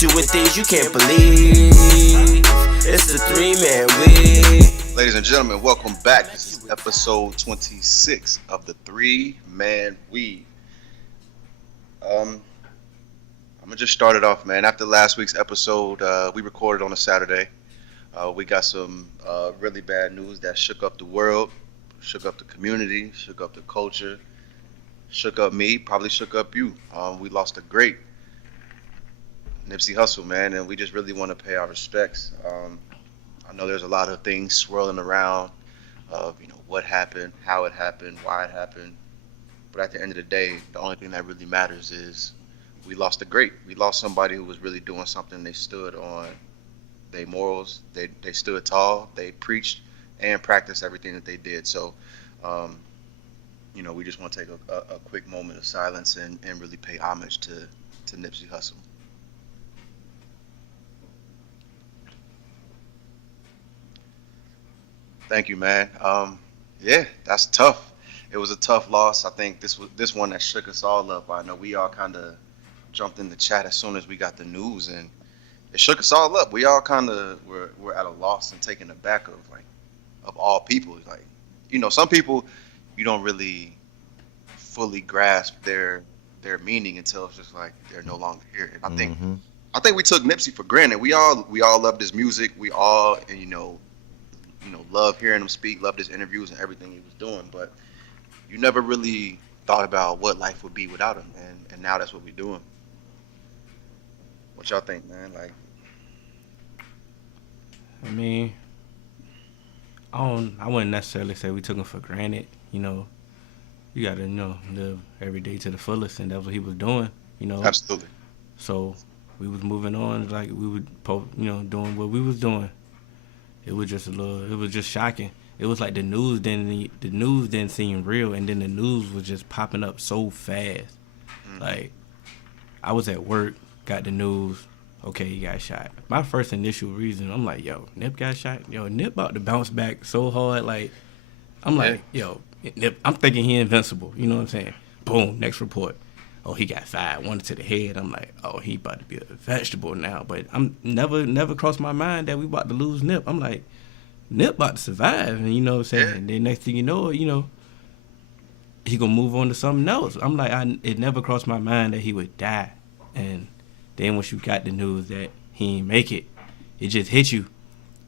doing things you can't believe. It's the 3-man week. Ladies and gentlemen, welcome back. This is episode 26 of the 3-man week. I'm gonna just start it off, man. After last week's episode, we recorded on a Saturday. We got some really bad news that shook up the world, shook up the community, shook up the culture, shook up me, probably shook up you. We lost a great Nipsey Hussle, man, and we just really want to pay our respects. I know there's a lot of things swirling around of, what happened, how it happened, why it happened. But at the end of the day, the only thing that really matters is we lost a great. We lost somebody who was really doing something. They stood on their morals. They stood tall. They preached and practiced everything that they did. So, we just want to take a quick moment of silence and really pay homage to Nipsey Hussle. Thank you, man. Yeah, that's tough. It was a tough loss. I think this one that shook us all up. I know we all kind of jumped in the chat as soon as we got the news, and it shook us all up. We all kind of were at a loss and taken aback of all people. Like, some people you don't really fully grasp their meaning until it's just like they're no longer here. And I think we took Nipsey for granted. We all loved his music. We all love hearing him speak, loved his interviews and everything he was doing, but you never really thought about what life would be without him, and now that's what we're doing. What y'all think, man? Like, I mean, I wouldn't necessarily say we took him for granted. You gotta live every day to the fullest, and that's what he was doing. Absolutely. So we was moving on like we would, doing what we was doing. It was just shocking. It was like the news didn't seem real, and then the news was just popping up so fast. Like, I was at work, got the news, okay, he got shot. My first initial reason, I'm like, yo, Nip got shot? Yo, Nip about to bounce back so hard. Like, I'm like, yo, Nip, I'm thinking he invincible. You know what I'm saying? Boom, next report. Oh, he got fired, one to the head. I'm like, oh, he about to be a vegetable now. But I'm never crossed my mind that we about to lose Nip. I'm like, Nip about to survive, and you know what I'm saying? Yeah. And then next thing you know, he gonna move on to something else. I'm like, it never crossed my mind that he would die. And then once you got the news that he ain't make it, it just hit you.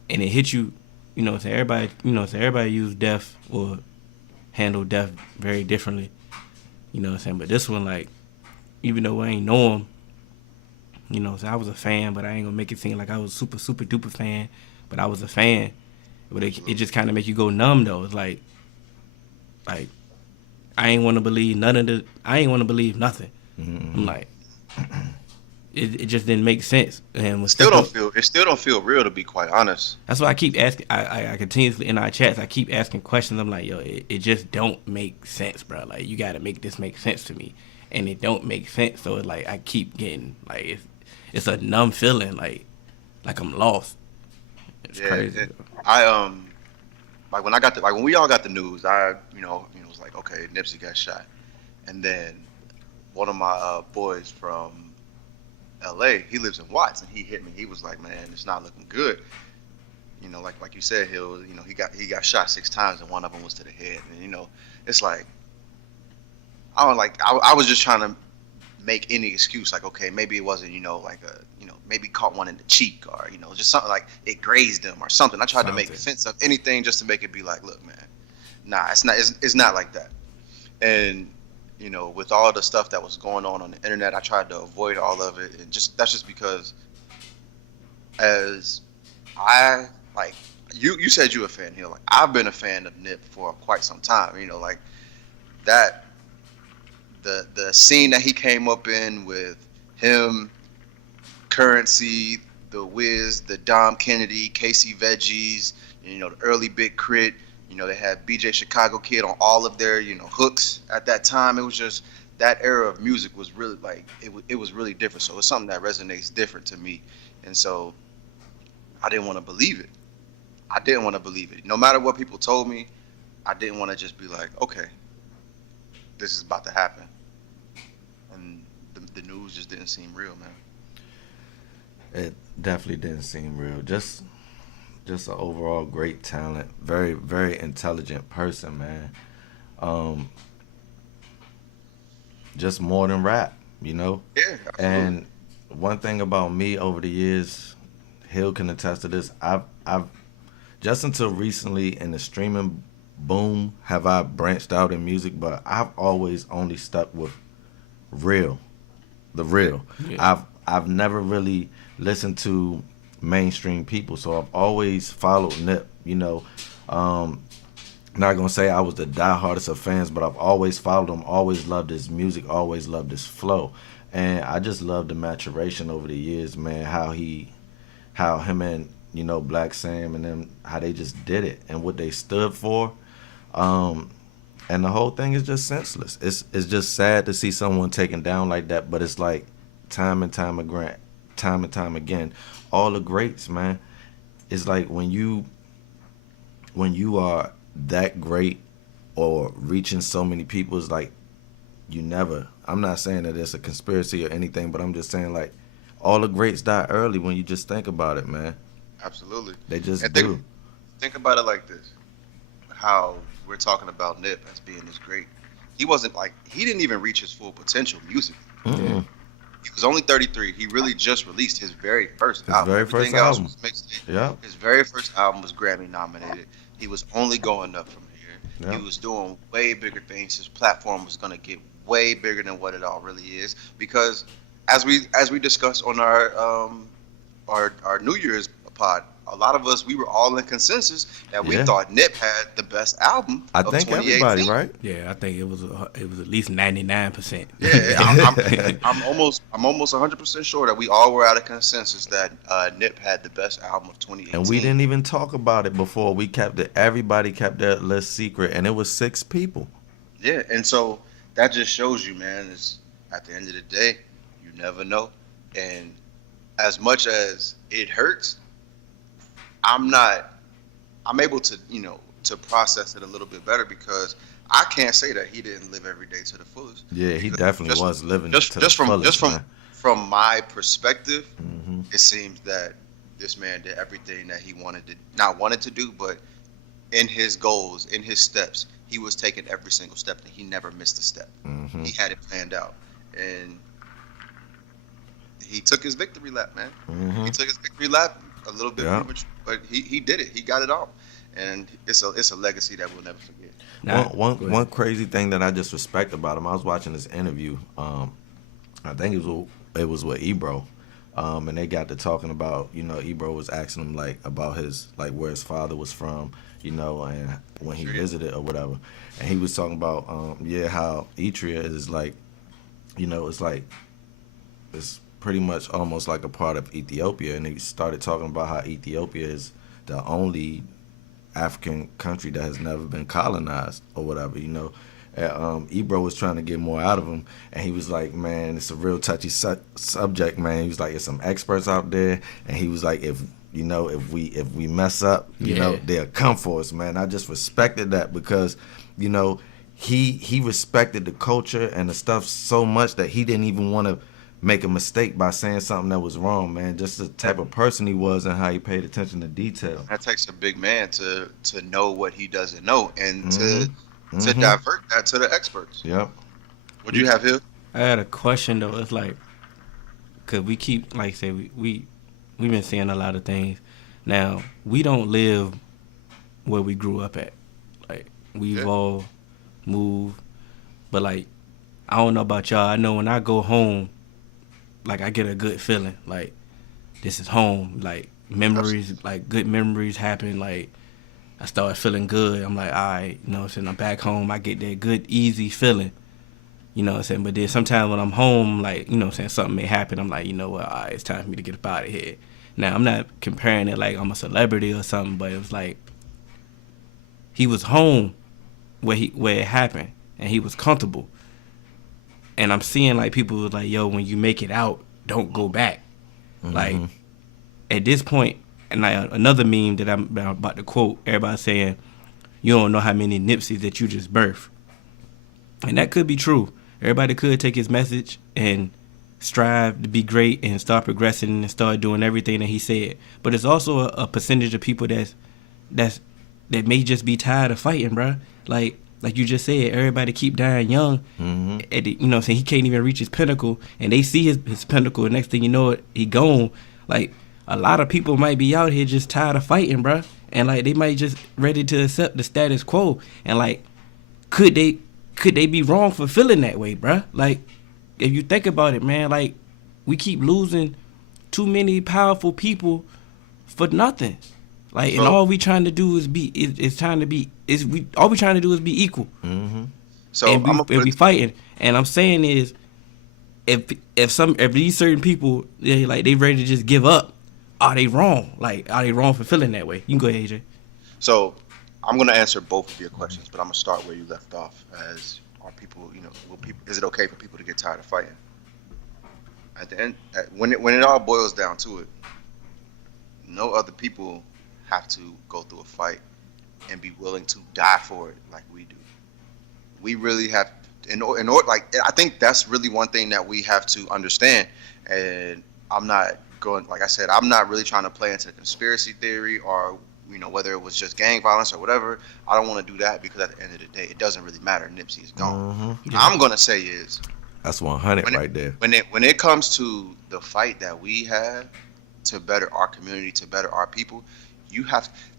And it hit you, so everybody use death or handle death very differently. You know what I'm saying? But this one, like, even though I ain't know him, so I was a fan, but I ain't gonna make it seem like I was super, super duper fan, but I was a fan. But it just kind of make you go numb, though. It's like I ain't want to believe I ain't want to believe nothing. Mm-hmm. I'm like, it just didn't make sense. And it still don't feel real, to be quite honest. That's why I keep asking. I continuously in our chats, I keep asking questions. I'm like, yo, it just don't make sense, bro. Like, you got to make this make sense to me, and it don't make sense. So it's like I keep getting like it's a numb feeling, like I'm lost. It's crazy. Like when we all got the news, I was like, okay, Nipsey got shot, and then one of my boys from LA, he lives in Watts, and he hit me. He was like, man, it's not looking good. Like you said, he got shot 6 times, and one of them was to the head. And it's like, I was just trying to make any excuse, like, okay, maybe it wasn't, maybe caught one in the cheek, or just something like it grazed him or something. I tried to make sense of anything just to make it be like, look, man, nah, it's not like that. And with all the stuff that was going on the internet, I tried to avoid all of it, and that's just because, as I like, you said you a fan here. Like, I've been a fan of Nip for quite some time. Like that, the scene that he came up in with him, Currency, the Wiz, the Dom Kennedy, Casey Veggies, the early Big Crit. They had BJ Chicago Kid on all of their, hooks at that time. It was just, that era of music was really like, it was really different. So it's something that resonates different to me. And so I didn't want to believe it. No matter what people told me, I didn't want to just be like, okay, this is about to happen. And the news just didn't seem real, man. It definitely didn't seem real. Just an overall great talent, very very intelligent person, man. Um, just more than rap, you know. Yeah, absolutely. And one thing about me over the years, Hill can attest to this. I've just until recently in the streaming boom have I branched out in music, but I've always only stuck with real, the real. Yeah. I've never really listened to mainstream people, so I've always followed Nip. You know, um, not gonna say I was the diehardest of fans, but I've always followed him, always loved his music, always loved his flow, and I just love the maturation over the years, man. How him and Black Sam and them, how they just did it and what they stood for. Um, and the whole thing is just senseless. It's just sad to see someone taken down like that, but it's like time and time and time again, all the greats, man. It's like when you are that great or reaching so many people, it's like you never. I'm not saying that it's a conspiracy or anything, but I'm just saying like all the greats die early when you just think about it, man. Absolutely. They just And do. think about it like this: how we're talking about Nip as being this great. He didn't even reach his full potential musically. Mm-mm. He was only 33. He really just released his very first His album. very Everything first else album. was mixtape. Yeah. His very first album was Grammy nominated. He was only going up from here. Yeah. He was doing way bigger things. His platform was going to get way bigger than what it all really is. Because as we discussed on our New Year's pod, a lot of us, we were all in consensus that we Yeah. thought Nip had the best album I of think 2018. everybody, right? Yeah, I think it was at least 99%. Yeah, I'm almost 100% sure that we all were out of consensus that Nip had the best album of 2018. And we didn't even talk about it before. We kept it. Everybody kept their list secret, and it was 6 people. Yeah, and so that just shows you, man. Is at the end of the day, you never know. And as much as it hurts, I'm able to to process it a little bit better because I can't say that he didn't live every day to the fullest. Yeah, he Because definitely was living just to the fullest, man. from my perspective, Mhm. it seems that this man did everything that he not wanted to do, but in his goals, in his steps, he was taking every single step, and he never missed a step. Mhm. He had it planned out, and he took his victory lap, man. He Mhm. took his victory lap a little bit Yeah. premature, but he did it. He got it all, and it's a legacy that we'll never forget. Nah, One go ahead. one crazy thing that I just respect about him. I was watching this interview. I think it was with Ebro, and they got to talking about Ebro was asking him like about his like where his father was from, and when he visited or whatever, and he was talking about how Eritrea is like, it's like it's pretty much almost like a part of Ethiopia, and he started talking about how Ethiopia is the only African country that has never been colonized or whatever. And, Ebro was trying to get more out of him, and he was like, man, it's a real touchy subject, man. He was like, there's some experts out there, and he was like, if we mess up, Yeah. they'll come for us, man. I just respected that because, he respected the culture and the stuff so much that he didn't even want to make a mistake by saying something that was wrong, man. Just the type of person he was and how he paid attention to detail. That takes a big man to know what he doesn't know and Mhm. to Mhm. divert that to the experts. Yep. What do you have here? I had a question though. It's like, cause we keep like I say we've been seeing a lot of things. Now we don't live where we grew up at. Like we've Yeah. all moved, but like I don't know about y'all. I know when I go home, like I get a good feeling. Like this is home. Like memories, like good memories happen. Like I start feeling good. I'm like, all right, I'm back home. I get that good, easy feeling. You know what I'm saying? But then sometimes when I'm home, like, something may happen. I'm like, you know what? All right, it's time for me to get up out of here. Now, I'm not comparing it like I'm a celebrity or something, but it was like he was home where it happened, and he was comfortable. And I'm seeing, like, people was like, yo, when you make it out, don't go back. Mhm. Like, at this point, and like another meme that I'm about to quote, everybody saying, you don't know how many Nipseys that you just birthed. And that could be true. Everybody could take his message and strive to be great and start progressing and start doing everything that he said. But it's also a percentage of people that may just be tired of fighting, bruh. Like you just said, everybody keep dying young. Mm-hmm. You know what I'm saying? He can't even reach his pinnacle, and they see his pinnacle, and next thing you know it, he gone. Like, a lot of people might be out here just tired of fighting, bruh. And, like, they might just ready to accept the status quo. And, like, could they be wrong for feeling that way, bruh? Like, if you think about it, man, like, we keep losing too many powerful people for nothing. Like, and all we trying to do is all we trying to do is be equal. Mm-hmm. So and we fighting. And I'm saying is, if these certain people, they ready to just give up, are they wrong? Like, are they wrong for feeling that way? You can go ahead, AJ. So I'm gonna answer both of your questions, but I'm gonna start where you left off. As are people, is it okay for people to get tired of fighting? At the end, when it all boils down to it, no other people have to go through a fight and be willing to die for it like we do. We really have, in order, like, I think that's really one thing that we have to understand. And I'm not going, like I said, I'm not really trying to play into conspiracy theory or, whether it was just gang violence or whatever. I don't want to do that, because at the end of the day, it doesn't really matter. Nipsey is gone. Mm-hmm. Yeah. I'm gonna say is, that's 100 right there. When it comes to the fight that we have to better our community, to better our people,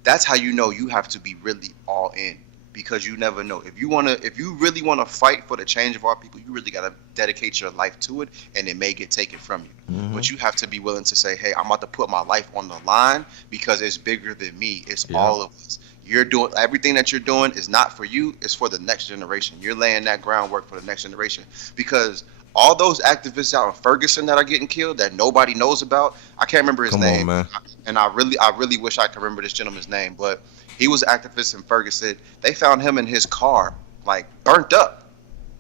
that's how you have to be really all in, because you never know. If you really want to fight for the change of our people, you really got to dedicate your life to it, and it may get taken from you. Mm-hmm. But you have to be willing to say, hey, I'm about to put my life on the line, because it's bigger than me. It's all of us. You're doing everything that you're doing is not for you, it's for the next generation. You're laying that groundwork for the next generation, because all those activists out in Ferguson that are getting killed that nobody knows about, I can't remember his name. Man. And I really wish I could remember this gentleman's name, but he was an activist in Ferguson. They found him in his car, like, burnt up.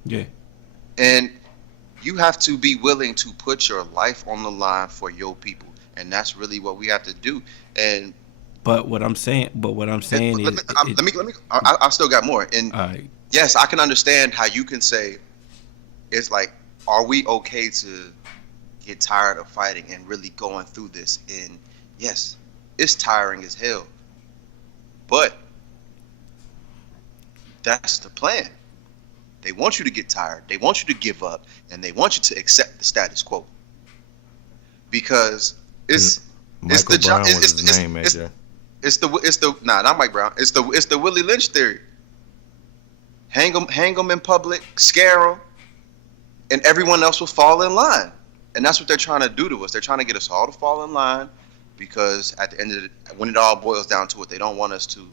Yeah. And you have to be willing to put your life on the line for your people, and that's really what we have to do. And But what I'm saying is, I still got more. And right. Yes, I can understand how you can say, it's like, are we okay to get tired of fighting and really going through this? And yes, it's tiring as hell, but that's the plan. They want you to get tired, they want you to give up, and they want you to accept the status quo, because it's the job. It's the not Mike Brown. It's the Willie Lynch theory. Hang them in public, scare them, and everyone else will fall in line. And that's what they're trying to do to us. They're trying to get us all to fall in line, because at the end of when it all boils down to it, they don't want us to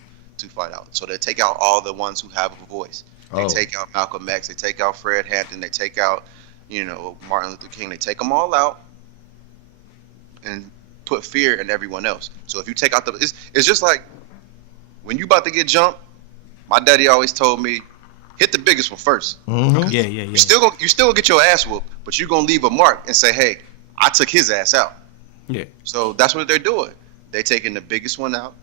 fight out. So they take out all the ones who have a voice. They take out Malcolm X. They take out Fred Hampton. They take out, Martin Luther King. They take them all out and put fear in everyone else. So if you take out it's just like when you about to get jumped. My daddy always told me, hit the biggest one first. Mm-hmm. Yeah. You still gonna get your ass whooped, but you're gonna leave a mark and say, hey, I took his ass out. Yeah. So that's what they're doing. They're taking the biggest one out,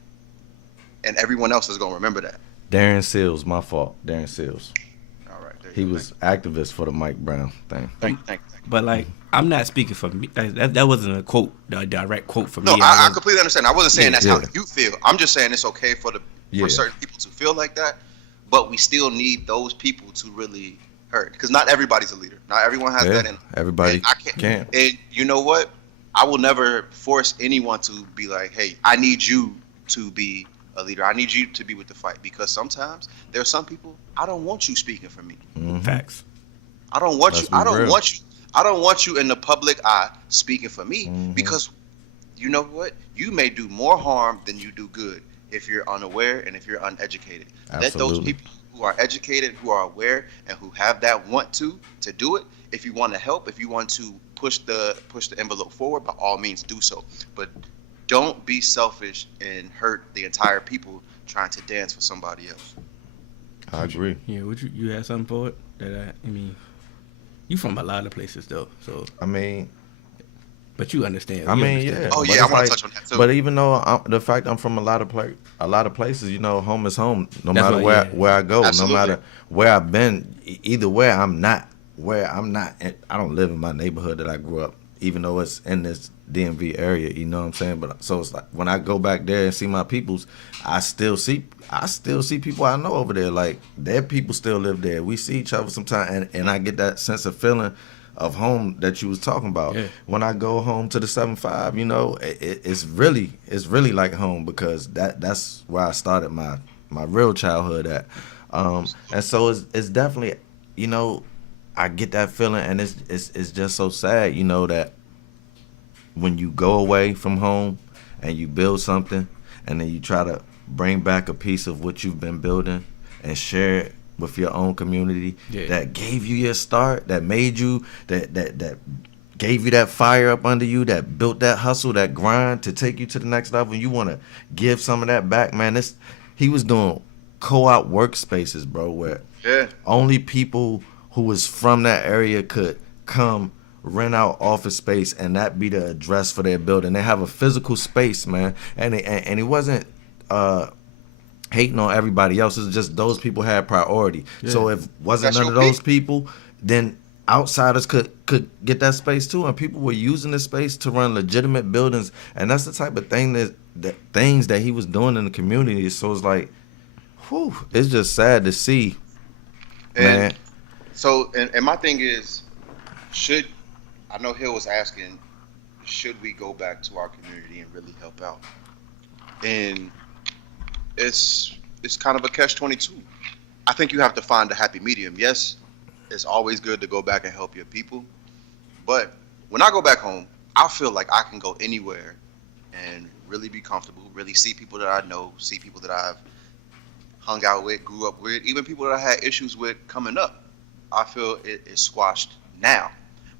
and everyone else is gonna remember that. Darren Seals, my fault. Darren Seals. All right. He was activist for the Mike Brown thing. Thank you. But, like, I'm not speaking for me. That wasn't a direct quote for No, me. I completely understand. I wasn't saying that's how Yeah. you feel. I'm just saying it's okay for certain people to feel like that, but we still need those people to really hurt, because not everybody's a leader. Not everyone has that in them. Everybody can't. And you know what? I will never force anyone to be like, hey, I need you to be a leader. I need you to be with the fight, because sometimes there are some people, I don't want you speaking for me. Mm-hmm. Facts. I don't want Let's you. I be don't real. want you. I don't want you in the public eye speaking for me, Mm-hmm. because you know what? You may do more harm than you do good if you're unaware and if you're uneducated. Absolutely. Let those people who are educated, who are aware, and who have that want to do it. If you want to help, if you want to push the envelope forward, by all means do so. But don't be selfish and hurt the entire people trying to dance for somebody else. I agree. Yeah, you had something for it? You from a lot of places though, so. But you understand. Yeah. Oh But yeah, I it's want to touch on that too. But even though the fact I'm from a lot of places, home is home. No That's matter why, where I go, Absolutely. no matter where I've been, either way, I'm not where I don't live in my neighborhood that I grew up, even though it's in this DMV area, you know what I'm saying? But so it's like when I go back there and see my peoples, I still see people I know over there. Like their people still live there. We see each other sometimes, and I get that sense of feeling of home that you was talking about. Yeah. When I go home to the 7-5, you know, it's really like home, because that's where I started my real childhood at. And so it's definitely, you know, I get that feeling, and it's just so sad, you know, that when you go away from home and you build something, and then you try to bring back a piece of what you've been building and share it with your own community that gave you your start, that made you, that gave you that fire up under you, that built that hustle, that grind to take you to the next level. You want to give some of that back, man. He was doing co-op workspaces, bro, where only people who was from that area could come rent out office space, and that be the address for their building. They have a physical space, man, and he wasn't hating on everybody else. It's just those people had priority. Yeah. So if wasn't none of those people, then outsiders could get that space too, and people were using the space to run legitimate buildings, and that's the type of thing that things that he was doing in the community. So it's like, whew, it's just sad to see, man. So, and my thing is, I know Hill was asking, should we go back to our community and really help out? And it's kind of a catch-22. I think you have to find a happy medium. Yes, it's always good to go back and help your people, but when I go back home, I feel like I can go anywhere and really be comfortable, really see people that I know, see people that I've hung out with, grew up with, even people that I had issues with coming up. I feel it is squashed now.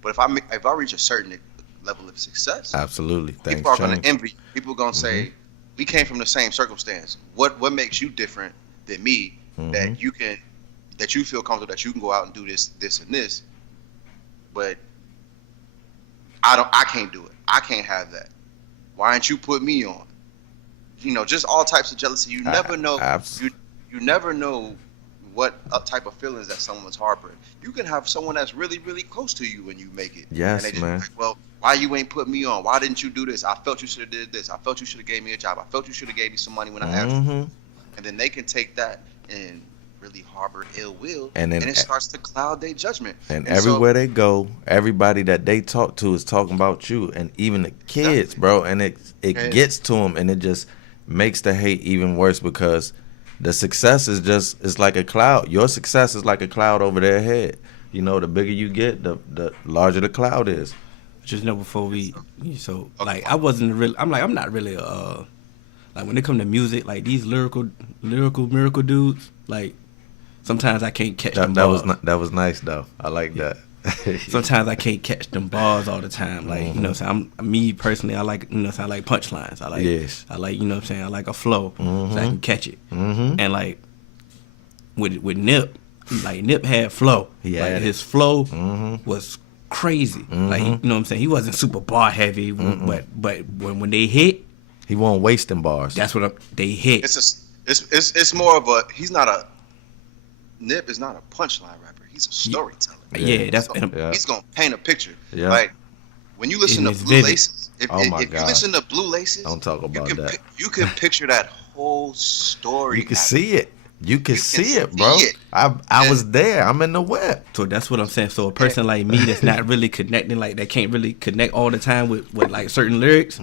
But if I reach a certain level of success, absolutely, people are going to envy. People are going to say, we came from the same circumstance. What makes you different than me that you feel comfortable that you can go out and do this, and this, but I can't do it. I can't have that. Why didn't you put me on? You know, just all types of jealousy. You never know. You never know what type of feelings that someone's harboring. You can have someone that's really, really close to you when you make it. Yes, and they just man. Like, well, why you ain't put me on? Why didn't you do this? I felt you should have did this. I felt you should have gave me a job. I felt you should have gave me some money when I asked you. And then they can take that and really harbor ill will, and it starts to cloud their judgment. And everywhere they go, everybody that they talk to is talking about you, and even the kids, bro. And it gets to them, and it just makes the hate even worse, because the success is like a cloud. Your success is like a cloud over their head. You know, the bigger you get, the larger the cloud is. Just know before like I'm not really like when it come to music, like these lyrical miracle dudes, like sometimes I can't catch them balls. That was nice though. I like that. Sometimes I can't catch them bars all the time. Like, you know what I'm saying? Me personally, I like, you know what I'm saying, I like punchlines. I like, you know what I'm saying, I like a flow so I can catch it. And like with Nip, like Nip had flow. His flow was crazy. Like, you know what I'm saying? He wasn't super bar heavy, but when they hit, he won't waste them bars. That's what they hit. It's more of a Nip is not a punchline rapper. He's a storyteller. He's gonna paint a picture. Yeah. Like when you listen to Blue Laces, if you listen to Blue Laces, don't talk about that. You can picture that whole story. You can see it. You can see it, bro. I was there. I'm in the web. So that's what I'm saying. So a person like me that's not really connecting, like that can't really connect all the time with like certain lyrics.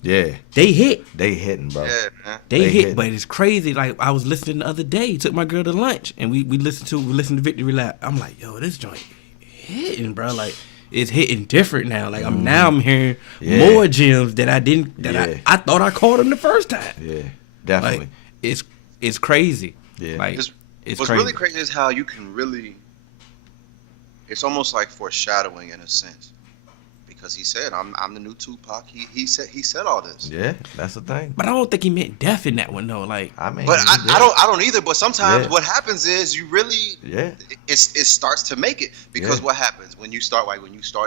Yeah. They hit. They hitting, bro. Yeah, man. They hit, but it's crazy. Like I was listening the other day, took my girl to lunch, and we listened to Victory Lap. I'm like, yo, this joint hitting, bro. Like it's hitting different now. Like I'm hearing more gems that I didn't I thought I caught them the first time. Yeah, definitely. Like, it's crazy. Yeah. Like what's crazy. Really crazy is how you can really. It's almost like foreshadowing in a sense. Because he said, I'm the new Tupac. He said all this. Yeah, that's the thing. But I don't think he meant death in that one though. Like, I mean, but I don't either. But sometimes what happens is you really it starts to make it, because what happens when you start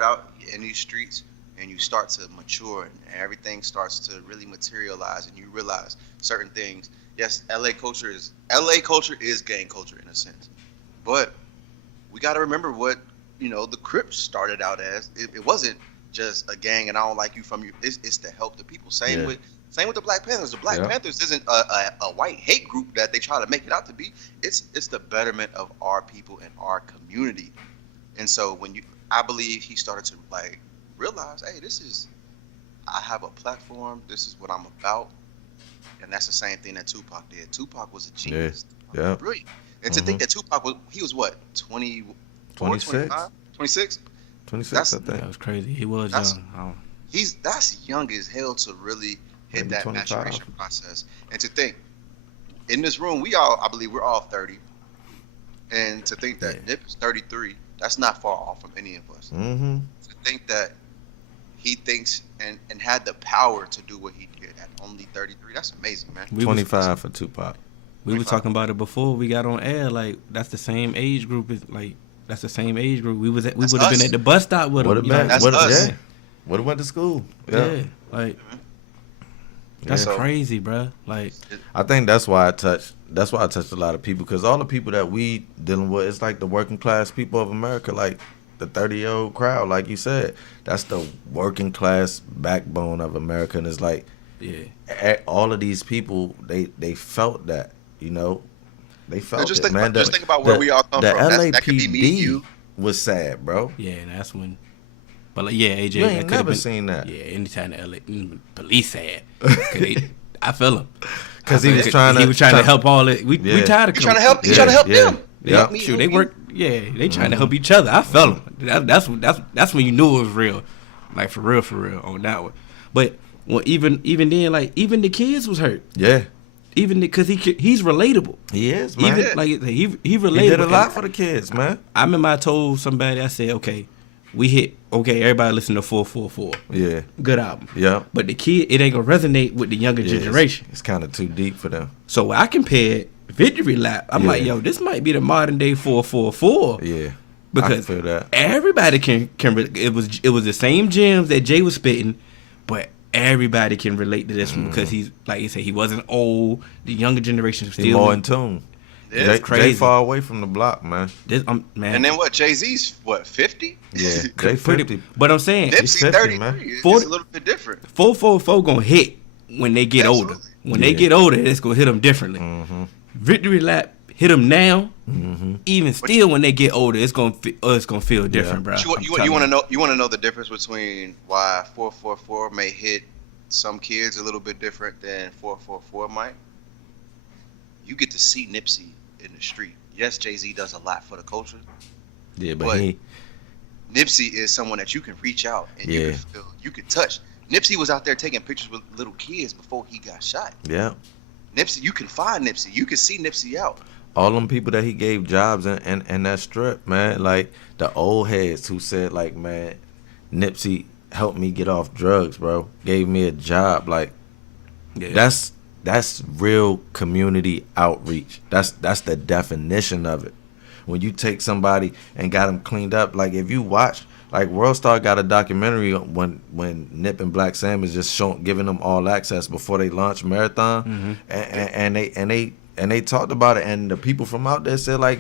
out in these streets and you start to mature and everything starts to really materialize and you realize certain things. Yes, LA culture is gang culture in a sense, but we got to remember what the Crips started out as. It wasn't just a gang, and I don't like you from you. It's to help the people. Same with the Black Panthers. The Black Panthers isn't a white hate group that they try to make it out to be. It's the betterment of our people and our community. And so I believe he started to like realize, hey, I have a platform. This is what I'm about. And that's the same thing that Tupac did. Tupac was a genius. Yeah. Brilliant. And to think that Tupac was what, 26? 26? 26, I think. That was crazy. He was young. That's young as hell to really hit Maybe that 25. maturation process. And to think, in this room, I believe we're all 30. And to think that Nip is 33, that's not far off from any of us. Mm-hmm. To think that he thinks and had the power to do what he did at only 33, that's amazing, man. 25 for Tupac. We were talking about it before we got on air. Like, that's the same age group. That's the same age group. We would have been at the bus stop with them. That's us. Yeah. Would have went to school. Yeah. Like, that's crazy, bro. Like, I think that's why I touched a lot of people, because all the people that we dealing with, it's like the working class people of America, like the 30-year-old crowd, like you said. That's the working class backbone of America, and it's like, all of these people, they felt that, they felt just it, man. Just think about where we all come from. That could be me and you. Was sad, bro. Yeah, and that's when. But like, yeah, AJ, you ain't never seen that. Yeah, anytime the LA police sad, I feel him. Because he was trying to help all it. We tired of. He trying to help. He trying to help them. Yeah, shoot, they work. Yeah, they trying to help each other. I felt him. That's when you knew it was real, like for real on that one. But even then, like even the kids was hurt. Yeah. Even because he's relatable. He is, man. Even like he relatable. He did a lot for the kids, man. I remember I told somebody, I said, okay, everybody listen to 444. Yeah. Good album. Yeah. But the kid, it ain't gonna resonate with the younger generation. It's kind of too deep for them. So I compared Victory Lap. I'm like, yo, this might be the modern day 444. Yeah. Because I can feel that. Everybody can it was the same gems that Jay was spitting, but everybody can relate to this one because he's, like you said, he wasn't old. The younger generation is still He's more in tune. Yeah, it's crazy. Jay far away from the block, man. Man. And then what? Jay-Z's 50? Yeah, Jay 50. But I'm saying Nipsey 33, 33. man. It's a little bit different. 444 gonna hit when they get older. When they get older, it's gonna hit them differently. Mm-hmm. Victory Lap hit them now. Mm-hmm. Even still, when they get older, it's gonna feel different, bro. You want to know the difference between why 444 may hit some kids a little bit different than 444 might? You get to see Nipsey in the street. Yes, Jay-Z does a lot for the culture. Yeah, but Nipsey is someone that you can reach out and you can feel, you can touch. Nipsey was out there taking pictures with little kids before he got shot. Yeah. Nipsey, you can find Nipsey. You can see Nipsey out. All them people that he gave jobs in that strip, man, like the old heads who said, like, man, Nipsey helped me get off drugs, bro. Gave me a job. Like, that's real community outreach. That's the definition of it. When you take somebody and got them cleaned up, like if you watch, like Worldstar got a documentary when Nip and Black Sam is just giving them all access before they launch Marathon, and they talked about it, and the people from out there said like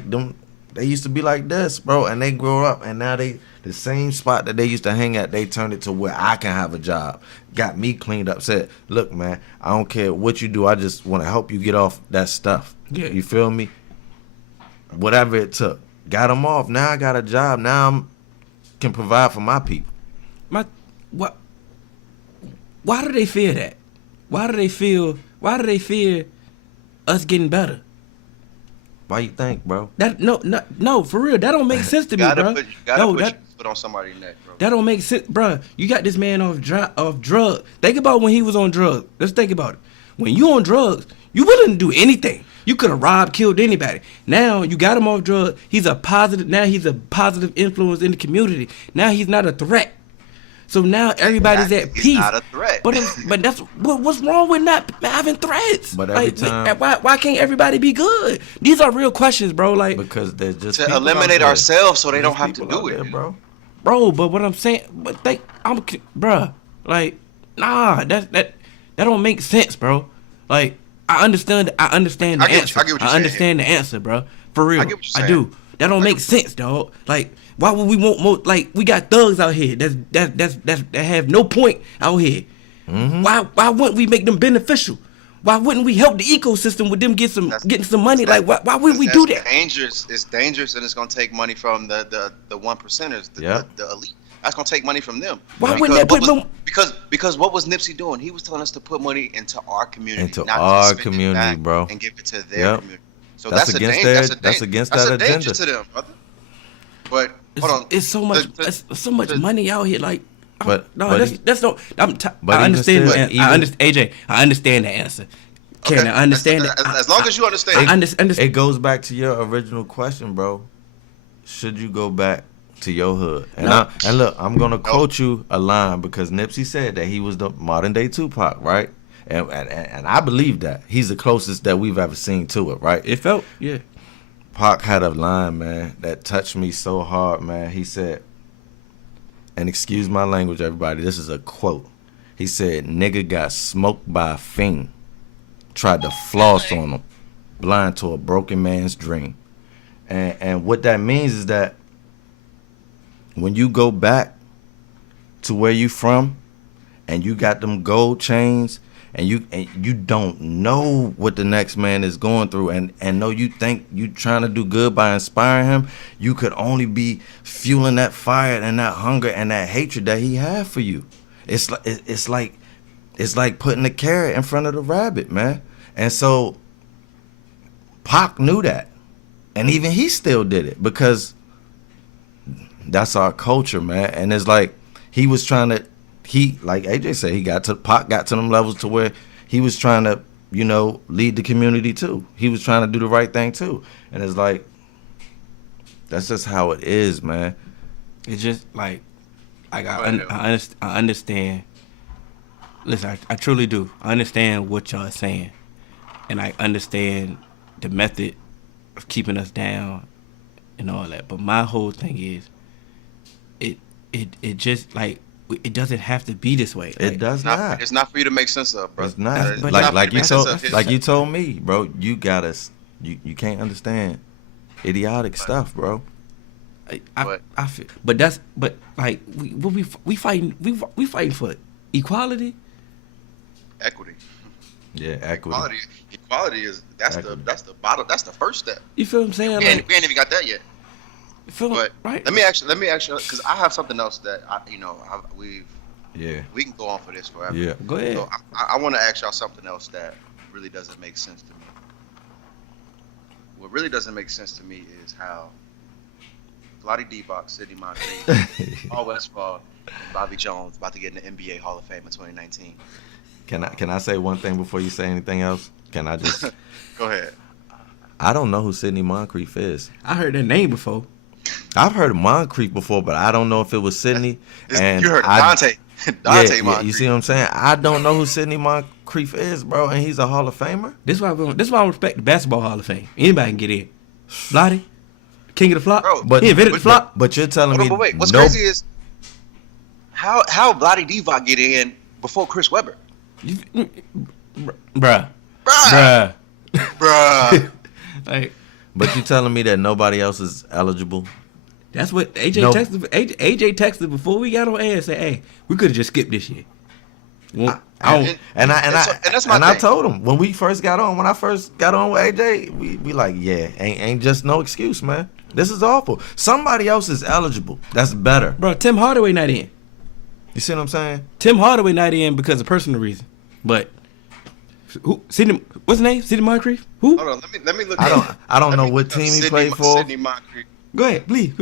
they used to be like this, bro, and they grew up, and now the same spot that they used to hang at, they turned it to where I can have a job. Got me cleaned up. Said, look, man, I don't care what you do. I just want to help you get off that stuff. Yeah. You feel me? Whatever it took. Got them off. Now I got a job. Now I can provide for my people. Why do they fear that? Why do they fear us getting better? Why you think, bro? No, for real. That don't make sense to me, bro. You gotta put your foot on somebody's neck, bro. That don't make sense, bro. You got this man off drugs. Think about when he was on drugs. Let's think about it. When you on drugs, you wouldn't do anything. You could have robbed, killed anybody. Now you got him off drugs. He's a positive influence in the community. Now he's not a threat. So now everybody's at peace. He's not a threat. But that's what's wrong with not having threats. But every time, why can't everybody be good? These are real questions, bro. Like, because there's just to eliminate ourselves so they don't have to do it, bro. Bro, but what I'm saying, bruh, like, nah, that don't make sense, bro. Like, I understand the answer. I understand the answer, bro. For real, I do. That don't make sense, dog. Like, why would we want more? Like, we got thugs out here that have no point out here. Mm-hmm. Why wouldn't we make them beneficial? Why wouldn't we help the ecosystem with them getting some money? Like, why wouldn't we do that? Dangerous. It's dangerous, and it's gonna take money from the 1%ers, the elite. That's gonna take money from them. Why wouldn't that put them? Because what was Nipsey doing? He was telling us to put money into our community, Into not our just spend it community, back bro. And give it to their community. So That's that's against a that danger agenda. to them, brother. But hold on, It's so much. It's so much money out here. Like, But that's no. But I even understand. still, I understand. AJ, I understand the answer. Can I understand it? As long as you understand. I understand. It goes back to your original question, bro. Should you go back to your hood? And No. and look, I'm gonna quote you a line because Nipsey said that he was the modern day Tupac, right? And I believe that he's the closest that we've ever seen to it, right? It felt, yeah. Pac had a line, man, that touched me so hard, man. He said, and excuse my language, everybody, this is a quote. He said, "Nigga got smoked by a fiend, tried to floss on him, blind to a broken man's dream." And what that means is that when you go back to where you from and you got them gold chains and you don't know what the next man is going through and know you think you trying to do good by inspiring him, you could only be fueling that fire and that hunger and that hatred that he had for you. It's like putting the carrot in front of the rabbit, man. And so Pac knew that. And even he still did it because that's our culture, man. And it's like he was trying to, like AJ said, Pac got to them levels to where he was trying to, lead the community too. He was trying to do the right thing too. And it's like, that's just how it is, man. It's just like I understand. Listen, I truly do. I understand what y'all are saying, and I understand the method of keeping us down and all that. But my whole thing is, it just like it doesn't have to be this way. It does not. It's not for you to make sense of, bro. It's not. But Like you told me, bro. You gotta. You can't understand idiotic stuff, bro. I feel, but like we fighting for equality. Equity. Yeah, equity. Equality is that's the bottom. That's the first step. You feel what I'm saying? We ain't even got that yet. But right. Let me ask you because I have something else that we can go on for this forever. Yeah, go ahead. So I want to ask y'all something else that really doesn't make sense to me. What really doesn't make sense to me is how Vlade Divac, Sidney Moncrief, Paul Westbrook, and Bobby Jones about to get in the NBA Hall of Fame in 2019. Can I say one thing before you say anything else? Can I just go ahead? I don't know who Sidney Moncrief is. I heard that name before. I've heard of Moncrief before, but I don't know if it was Sidney. And you heard Dante. Dante Moncrief. Yeah, you see what I'm saying? I don't know who Sidney Moncrief is, bro, and he's a Hall of Famer. This is why I respect the Basketball Hall of Fame. Anybody can get in. Vlade, king of the flop. Bro, he invented the flop. But you're telling me. But wait, what's crazy is how Vlade Divac get in before Chris Webber? Bruh. Like, but you telling me that nobody else is eligible? That's what AJ texted. AJ texted before we got on air and said, "Hey, we could have just skipped this shit." I told him when I first got on with AJ, we like, yeah, ain't just no excuse, man. This is awful. Somebody else is eligible. That's better, bro. Tim Hardaway not in. You see what I'm saying? Tim Hardaway not in because of personal reason. But what's his name? Sidney Moncrief? Who? Hold on, let me look. I don't know what team he played for. Sidney Moncrief. Go ahead, please.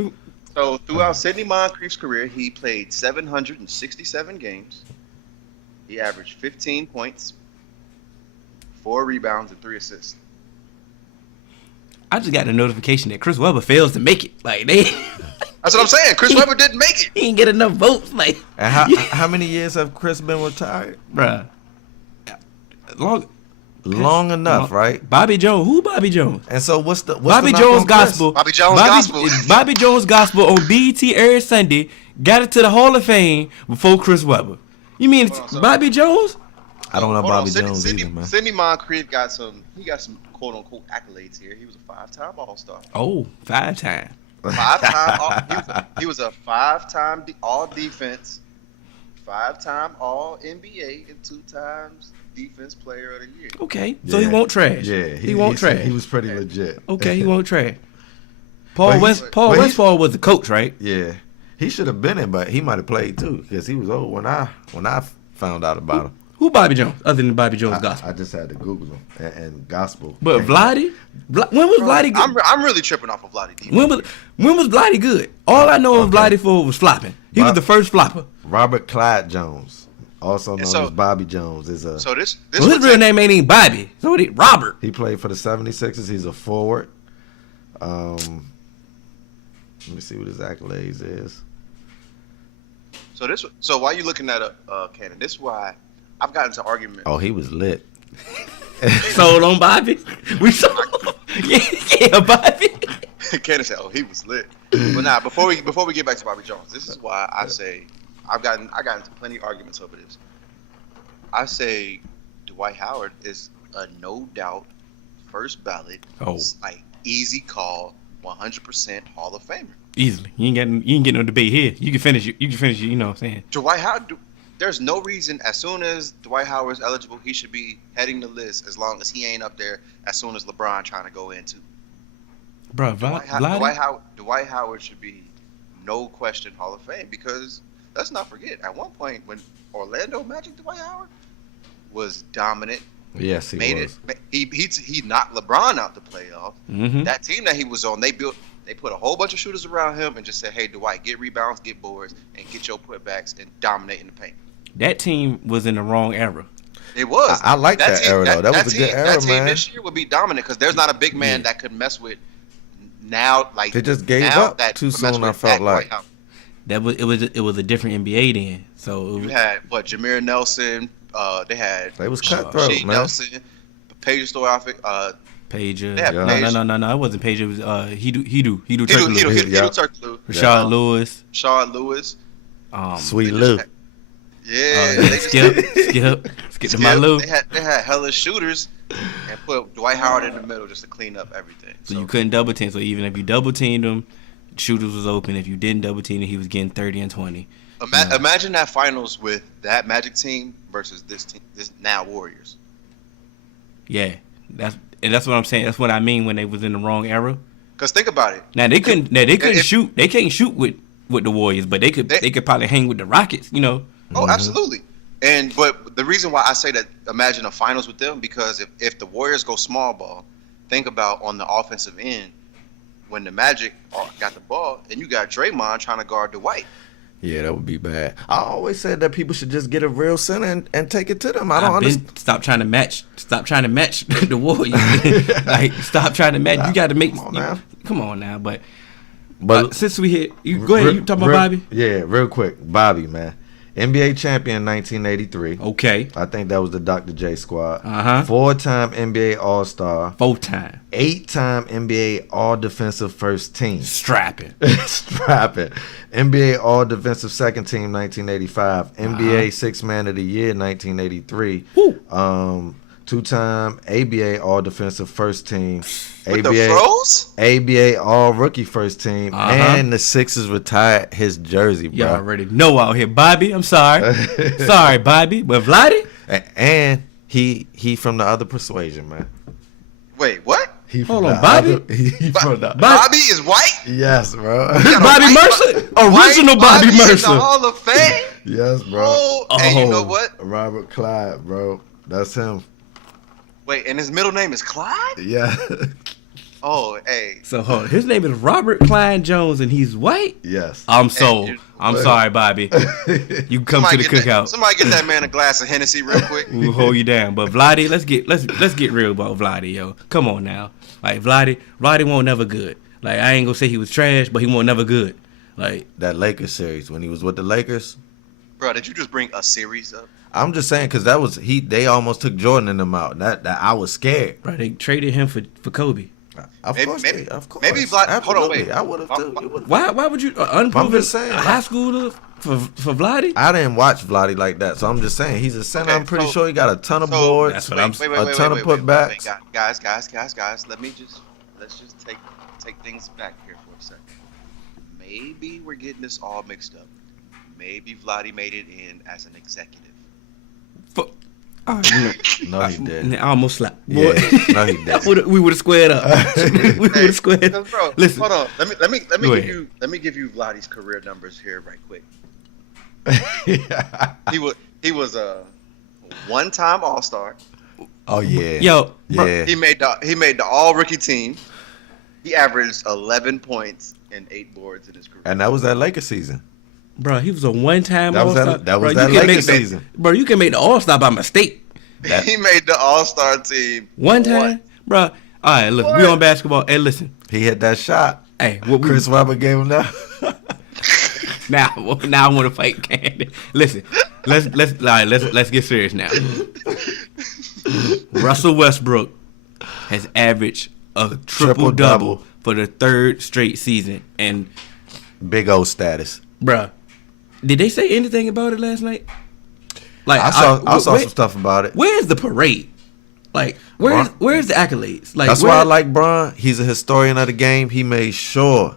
So throughout Sidney Moncrief's career, he played 767 games. He averaged 15 points, 4 rebounds, and 3 assists. I just got a notification that Chris Webber fails to make it. Like that's what I'm saying. Chris Webber didn't make it. He didn't get enough votes. Like, and how many years have Chris been retired, bruh? Long enough, right? Bobby Jones. Who Bobby Jones? And so what's Bobby Jones gospel? Bobby Jones gospel. Bobby Jones gospel on BET every Sunday got it to the Hall of Fame before Chris Webber. You mean Bobby Jones? I don't know Hold on, Bobby Jones either, man. Sidney Moncrief got some quote unquote accolades here. He was a 5-time All-Star. Oh, 5-time. 5-time. He was a 5-time All Defense, 5-time All NBA, and 2 times Defense Player of the Year. Okay, so he won't trash. Yeah, he won't trash. He was pretty legit. Okay, he won't trash. Paul Westphal was the coach, right? Yeah, he should have been in, but he might have played too because he was old when I found out about him. Who Bobby Jones? Other than Bobby Jones gospel. I just had to Google him and gospel. But Vladdy, when was Vladdy good? I'm really tripping off of Vladdy. When was Vladdy good? All I know of Vladdy for was flopping. He was the first flopper. Robert Clyde Jones, also known as Bobby Jones, is a. So this his real name ain't even Bobby. So it Robert. He played for the 76ers. He's a forward. Let me see what his accolades is. So while you looking that up, Cannon, this is why I've gotten into argument. Oh, he was lit. Sold on Bobby. We sold. Yeah, Bobby. Cannon said, "Oh, he was lit." But now, before we get back to Bobby Jones, this is why I say I got into plenty of arguments over this. I say Dwight Howard is a no doubt first ballot, like easy call, 100% Hall of Famer. Easily, you ain't getting no debate here. You can finish it. You know what I'm saying? Dwight Howard. There's no reason, as soon as Dwight Howard's eligible, he should be heading the list as long as he ain't up there as soon as LeBron trying to go in too. Bro, Dwight Howard should be no question Hall of Fame because let's not forget, at one point when Orlando Magic Dwight Howard was dominant. Yes, he was. He knocked LeBron out the playoff. Mm-hmm. That team that he was on, they put a whole bunch of shooters around him and just said, hey, Dwight, get rebounds, get boards, and get your putbacks and dominate in the paint. That team was in the wrong era. It was. I like that era, though. That was a good era, man. That team this year would be dominant because there's not a big man that could mess with now. Like they just gave up too soon. I felt like it was a different NBA then. So you had Jameer Nelson. They was cutthroat, man. Nelson, Pager Stoyafic. Pager. Pager. No. It wasn't Pager. It was Hedo Turkoglu. Rashard Lewis. Sweet Lou. Yeah, skip to my Lou. They had hella shooters and put Dwight Howard in the middle just to clean up everything. So you couldn't double team. So even if you double teamed him, shooters was open. If you didn't double team him, he was getting 30 and 20. Imagine that finals with that Magic team versus this team, this now Warriors. Yeah, that's what I'm saying. That's what I mean when they was in the wrong era. Cause think about it. Now they couldn't shoot. They can't shoot with the Warriors, but they could probably hang with the Rockets. You know. Oh, absolutely. But the reason why I say that, imagine a finals with them, because if the Warriors go small ball, think about on the offensive end when the Magic got the ball and you got Draymond trying to guard Dwight. Yeah, that would be bad. I always said that people should just get a real center and take it to them. I don't understand. Stop trying to match the Warriors. Like, stop trying to match. You got to make. Come on now, but since we hit, go ahead. You talking about Bobby? Yeah, real quick, Bobby, man. NBA champion 1983. Okay. I think that was the Dr. J squad. 4-time NBA All-Star. 4-time. 8-time NBA All-Defensive First Team. Strapping. NBA All-Defensive Second Team 1985. NBA Sixth Man of the Year 1983. 2-time ABA All-Defensive First Team. ABA All-Rookie First Team. And the Sixers retired his jersey, bro. You already know out here. Bobby, I'm sorry. Sorry, Bobby. But Vladdy? And he from the other persuasion, man. Wait, what? Hold on, Bobby? Bobby is white? Yes, bro. Bobby Mercer? Original Bobby Mercer. In the Hall of Fame? Yes, bro. And you know what? Robert Clyde, bro. That's him. Wait, and his middle name is Clyde? Yeah. Oh, hey. So his name is Robert Clyde Jones, and he's white? Yes. I'm sold. I'm sorry, Bobby. You come to the cookout. Somebody get that man a glass of Hennessy real quick. We'll hold you down. But Vladdy, let's get real about Vladdy, yo. Come on now. Like Vladdy won't never good. Like I ain't gonna say he was trash, but he won't never good. Like that Lakers series when he was with the Lakers. Bro, did you just bring a series up? I'm just saying because they almost took Jordan and them out. That I was scared. Bro, they traded him for Kobe. Of course, maybe Vlad. hold on, wait. I would have too. Why would you unproven just saying, high schooler for Vladdy? I didn't watch Vladdy like that, so I'm just saying he's a center. Okay, I'm pretty sure he got a ton of boards. That's what I'm saying. A ton of putbacks. Guys. Let's just take things back here for a second. Maybe we're getting this all mixed up. Maybe Vladdy made it in as an executive. No, he didn't. I almost slapped. Yeah, no, he didn't. We would have squared up. We would have squared up. Bro, Listen, hold on. Let me give you Vladdy's career numbers here right quick. He was a one-time All-Star. Oh yeah. Yo, bro, yeah. He made the All-Rookie team. He averaged 11 points and 8 boards in his career. And that was that Lakers season. Bro, he was a one-time That was All-Star. that Lakers season. Bro, you can make the All-Star by mistake. He made the All-Star team One time, bro. All right, look, we on basketball. Hey, listen. He hit that shot. Hey, Chris Webber gave him that. now I want to fight Candy. Listen, let's get serious now. Russell Westbrook has averaged a triple-double for the 3rd straight season, and Big O status. bruh, did they say anything about it last night? Like I saw some stuff about it. Where's the parade? Like where's the accolades? Like that's why I like Bron. He's a historian of the game. He made sure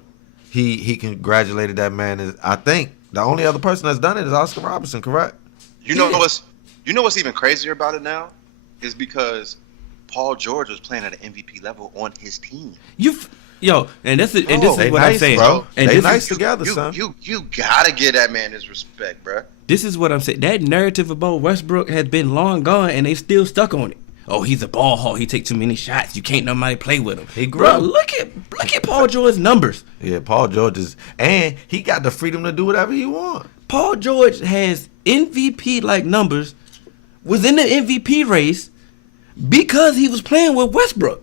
he congratulated that man. I think the only other person that's done it is Oscar Robertson. Correct? You know what's even crazier about it now is because Paul George was playing at an MVP level on his team. And this is what nice, I'm saying, bro. And they this nice is, together, son. You gotta give that man his respect, bro. This is what I'm saying. That narrative about Westbrook has been long gone, and they still stuck on it. Oh, he's a ball hawk. He takes too many shots. You can't nobody play with him. He grew. Bro, look at Paul George's numbers. Yeah, Paul George and he got the freedom to do whatever he wants. Paul George has MVP-like numbers, was in the MVP race because he was playing with Westbrook.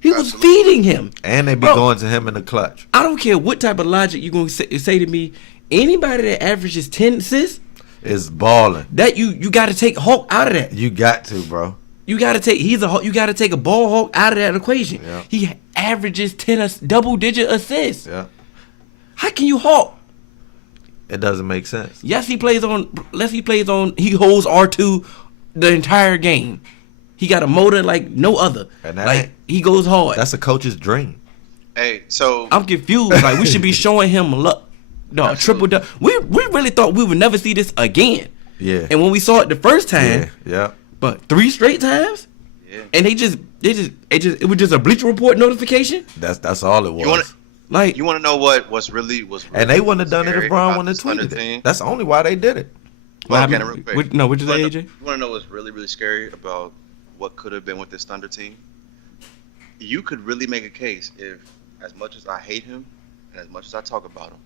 He was feeding him. And they be going to him in the clutch. I don't care what type of logic you're going to say to me. Anybody that averages 10 assists is balling. That you got to take Hawk out of that. You got to, bro. You got to take you got to take a ball hawk out of that equation. Yeah. He averages 10 double-digit assists. Yeah. How can you hawk? It doesn't make sense. Yes, he holds R2 the entire game. He got a motor like no other. And that like he goes hard. That's a coach's dream. Hey, so I'm confused. Like we should be showing him luck. No, triple double. We really thought we would never see this again. Yeah. And when we saw it the first time, yeah. But 3 straight times, and it was just a Bleacher Report notification. That's all it was. You want to know what's really and they wouldn't have done it if Bron wouldn't have tweeted it. That's the only why they did it. What you say, AJ? You want to know what's really, really scary about what could have been with this Thunder team? You could really make a case if, as much as I hate him and as much as I talk about him,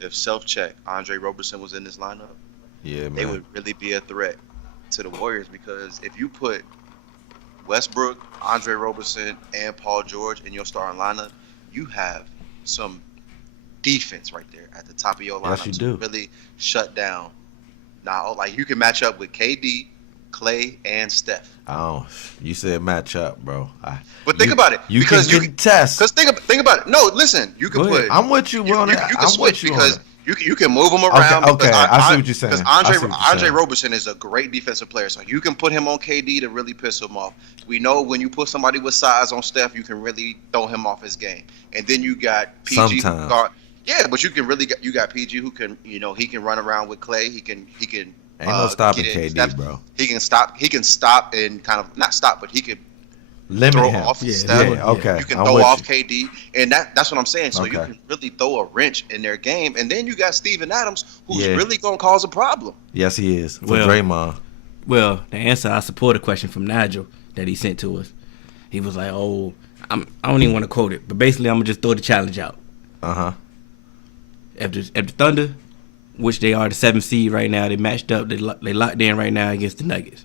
if self-check Andre Roberson was in this lineup, they would really be a threat to the Warriors, because if you put Westbrook, Andre Roberson, and Paul George in your starting lineup, you have some defense right there at the top of your lineup to really shut down. Now, like you can match up with KD, Clay, and Steph. Oh, you said match up, bro. But think about it, because you can test. Because think about it. No, listen, you can put. I'm with you on that. You can switch because. You can move him around. Okay, I see what you're saying. Because Andre Roberson is a great defensive player, so you can put him on KD to really piss him off. We know when you put somebody with size on Steph, you can really throw him off his game. And then you got PG. But you got PG who can, he can run around with Clay. He can. Ain't no stopping KD, Steph. Bro. He can stop and kind of not stop, but he could limit throw him. Off Steph. Yeah, okay. You can throw off KD, and that's what I'm saying. So you can really throw a wrench in their game, and then you got Steven Adams, who's really gonna cause a problem. Yes, he is. For Draymond. Well, the answer, I support a question from Nigel that he sent to us. He was like, "Oh, I don't even want to quote it, but basically, I'm gonna just throw the challenge out." If the Thunder, which they are the 7th seed right now, they matched up. They locked in right now against the Nuggets.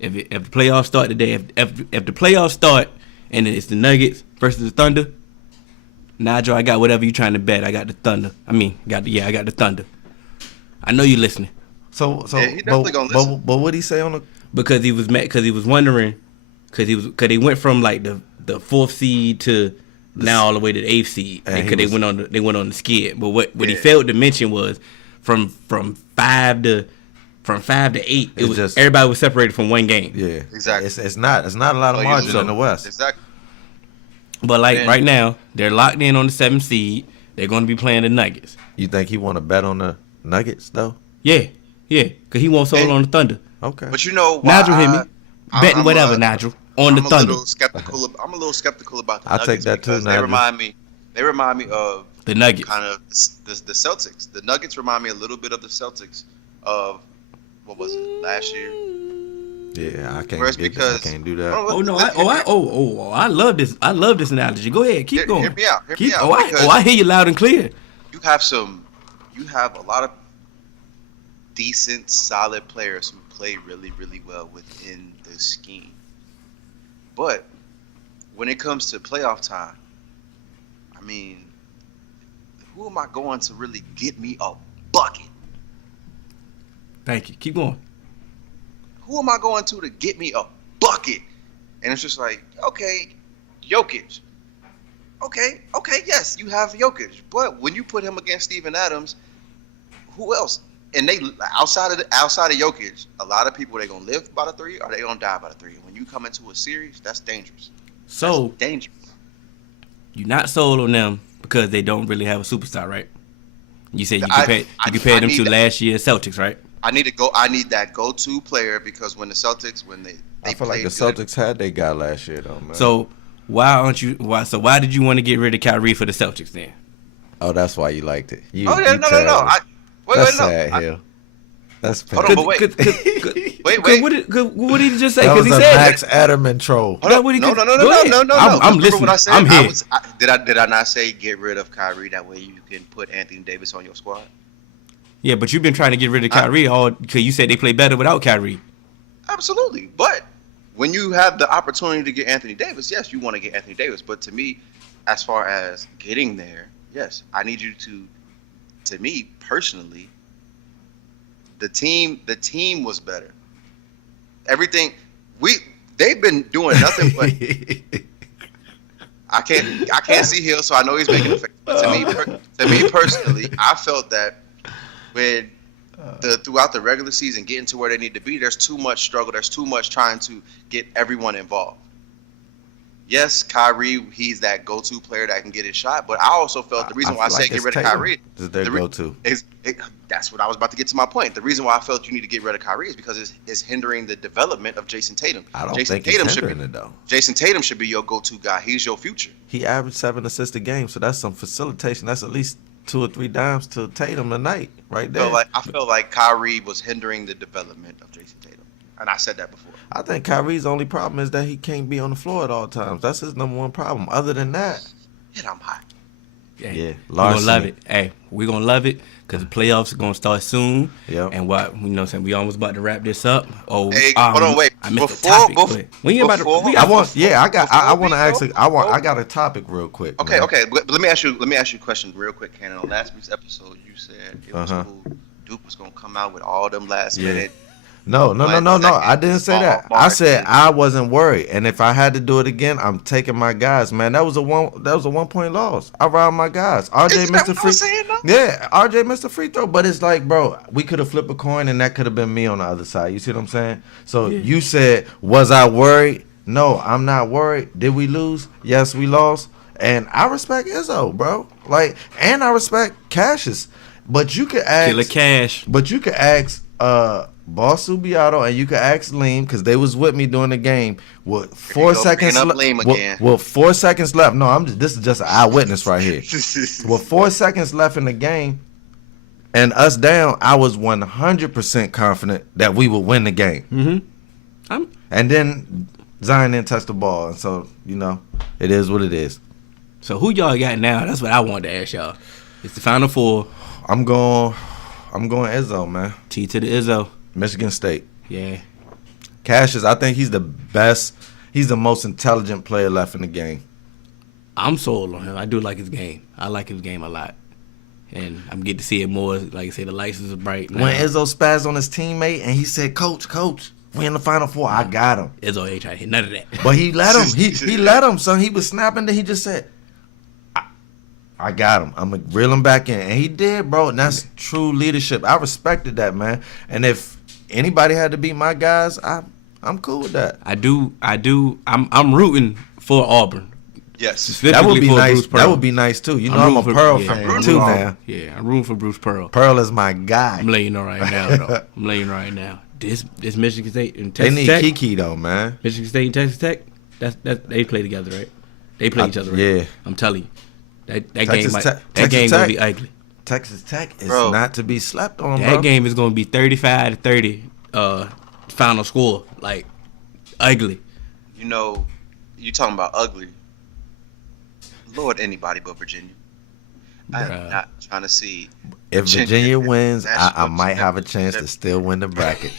If the playoffs start today, if the playoffs start and it's the Nuggets versus the Thunder, Nigel, I got whatever you trying to bet. I got the Thunder. I got the Thunder. I know you listening. So he definitely gonna listen. But what did he say on the? Because he was mad. Because he was wondering. Because he went from like the the 4th seed to now all the way to the 8th seed because they went on the skid. But what he failed to mention was from 5 to 8, it was just everybody was separated from one game. Yeah, exactly. It's not a lot of margin in the West. Exactly. But right now, they're locked in on the 7th seed. They're going to be playing the Nuggets. You think he want to bet on the Nuggets though? Yeah, because he won't sold on the Thunder. Okay. But you know, Nigel hit me. Betting whatever, Nigel. On the Thunder. I'm a little skeptical about the Nuggets. I'll take that too, Nigel. They remind me of the Nuggets. Kind of the Celtics. The Nuggets remind me a little bit of the Celtics of what was it, last year? Yeah, I can't do that. I love this. I love this analogy. Go ahead, keep going. Hear me out. I hear you loud and clear. You have a lot of decent, solid players who play really, really well within the scheme. But when it comes to playoff time, I mean, who am I going to really get me a bucket? Thank you. Keep going. Who am I going to get me a bucket? And it's just like, okay, Jokic. Okay, yes, you have Jokic. But when you put him against Steven Adams, who else? And they outside of Jokic, a lot of people, they gonna live by the 3 or they gonna die by the 3. When you come into a series, that's dangerous. So that's dangerous. You're not sold on them because they don't really have a superstar, right? You said you compared them to last year's Celtics, right? I need that go-to player because when the Celtics I feel like the Celtics had their guy last year though, man. So why did you want to get rid of Kyrie for the Celtics then? Oh, that's why you liked it. No. That's sad, Hill. That's hold on, but wait. Wait. What did he just say? That was he a said Max Adderman troll. No. I'm listening. What I said? I'm here. Did I not say get rid of Kyrie? That way you can put Anthony Davis on your squad. Yeah, but you've been trying to get rid of Kyrie because you said they play better without Kyrie. Absolutely, but when you have the opportunity to get Anthony Davis, yes, you want to get Anthony Davis. But to me, as far as getting there, yes, I need you to me personally, the team was better. Everything they've been doing nothing but I can't see Hill, so I know he's making a face. But to me personally, I felt that when throughout the regular season getting to where they need to be, there's too much struggle. There's too much trying to get everyone involved. Yes, Kyrie, he's that go-to player that can get his shot, but I also felt the reason why I say get rid of Kyrie is their go-to. That's what I was about to get to my point. The reason why I felt you need to get rid of Kyrie is because it's hindering the development of Jason Tatum. I don't think he's hindering it, though. Jason Tatum should be your go-to guy. He's your future. He averaged 7 assists a game, so that's some facilitation. That's at least 2 or 3 dimes to Tatum a night right there. I feel like Kyrie was hindering the development of Jason Tatum. And I said that before. I think Kyrie's only problem is that he can't be on the floor at all times. That's his number one problem. Other than that, hit him hot. Yeah, we're gonna love it. Hey, we're gonna love it because the playoffs are gonna start soon. Yeah. And I'm saying we almost about to wrap this up. Oh, hey, hold on, wait. I missed the topic. I got a topic real quick. Okay. Let me ask you a question real quick, Cannon. On last week's episode, you said it was cool. Duke was gonna come out with all them last minute. No. I didn't say that. I said I wasn't worried, and if I had to do it again, I'm taking my guys. Man, that was a 1 point loss. I riled my guys. RJ missed a free. Yeah, RJ missed a free throw, but it's like, bro, we could have flipped a coin, and that could have been me on the other side. You see what I'm saying? So you said, was I worried? No, I'm not worried. Did we lose? Yes, we lost, and I respect Izzo, bro. And I respect Cassius, but you could ask Killer Cash. But you could ask Boss Subiato, and you can ask Liam because they was with me during the game. With 4 seconds left, with 4 seconds left. No, this is just an eyewitness right here. With 4 seconds left in the game, and us down, I was 100% confident that we would win the game. Mm-hmm. And then Zion didn't touch the ball, and so it is what it is. So who y'all got now? That's what I wanted to ask y'all. It's the Final Four. I'm going Izzo, man. T to the Izzo. Michigan State. Yeah. Cassius, I think he's the best. He's the most intelligent player left in the game. I'm sold on him. I do like his game. I like his game a lot. And I'm getting to see it more. Like I say, the lights is bright now. When Izzo spazzed on his teammate and he said, Coach, We in the Final Four. I got him. Izzo ain't trying to hit none of that. But he let him. He let him, son. He was snapping. Then he just said, I got him. I'm going to reel him back in. And he did, bro. And that's true leadership. I respected that, man. And if anybody had to beat my guys, I'm cool with that. I do. I'm rooting for Auburn. Yes. That would be for nice. Bruce Pearl. That would be nice, too. You know, I'm a Pearl fan, too, now. Yeah, I'm rooting for Bruce Pearl. Pearl is my guy. I'm letting you know right now, though. I'm letting you know right now. This Michigan State and They Texas need Tech. Kiki, though, man. Michigan State and Texas Tech. That they play together, right? They play each other, right? Yeah. I'm telling you, that Texas game Tech. gonna be ugly. Texas Tech is Bro. not to be slept on, That bro. game is gonna be 35-30. Final score, like ugly. You know, you talking about ugly. Lord, anybody but Virginia. I Bruh. am not trying to see. If Virginia wins, I national might have a chance to still win the bracket.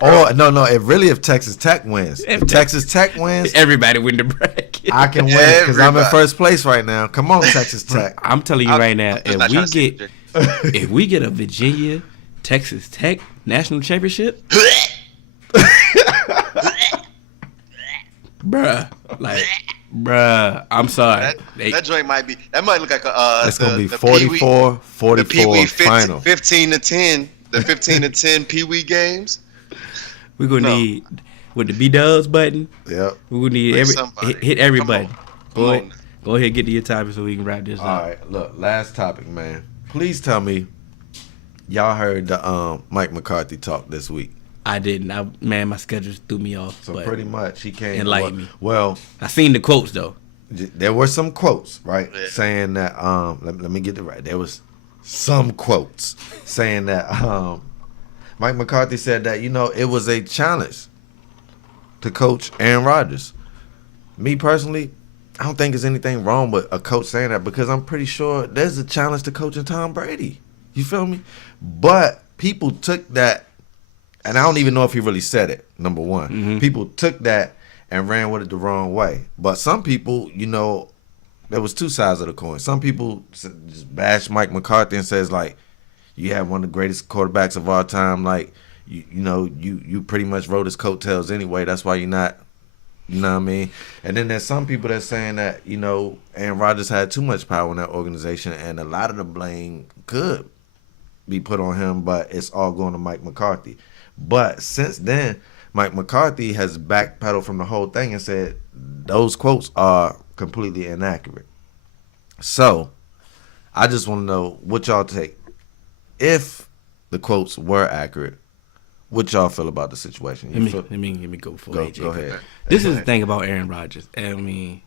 Bro. Or no, if Texas Tech wins, if Texas Tech wins, Everybody win the bracket. I can win because I'm in Everybody. first place right now. Come on, Texas Tech. I'm telling you right now, I'm just not trying to see if we get a Virginia Texas Tech national championship, bruh, I'm sorry. That joint might look like a. It's gonna be the 44, the 44 Pee-wee final. 15 to 10. The 15 to 10 Pee Wee games. We're gonna need with the B-Dubs button. Yep. We're gonna need Like somebody. hit every Come button. on. Go Come ahead, on. go ahead, get to your topic so we can wrap this All up. right, look, last topic, man. Please tell me, y'all heard the Mike McCarthy talk this week. I didn't. My schedule threw me off. So but pretty much he came. enlighten me. Well, I seen the quotes though. there were some quotes, right, Yeah. saying that. Let me get it right. There was some quotes saying that Mike McCarthy said that it was a challenge to coach Aaron Rodgers. Me personally, I don't think there's anything wrong with a coach saying that because I'm pretty sure there's a challenge to coaching Tom Brady. You feel me? But people took that, and I don't even know if he really said it, number one. Mm-hmm. People took that and ran with it the wrong way. But some people, there was two sides of the coin. Some people just bash Mike McCarthy and says, like, you have one of the greatest quarterbacks of all time. Like, you pretty much rode his coattails anyway. That's why you're not, you know what I mean? And then there's some people that's saying that, Aaron Rodgers had too much power in that organization, and a lot of the blame could be put on him, but it's all going to Mike McCarthy. But since then, Mike McCarthy has backpedaled from the whole thing and said those quotes are completely inaccurate. So, I just want to know what y'all take. If the quotes were accurate, what y'all feel about the situation? Let me go before Go AJ. ahead. This is the thing about Aaron Rodgers. And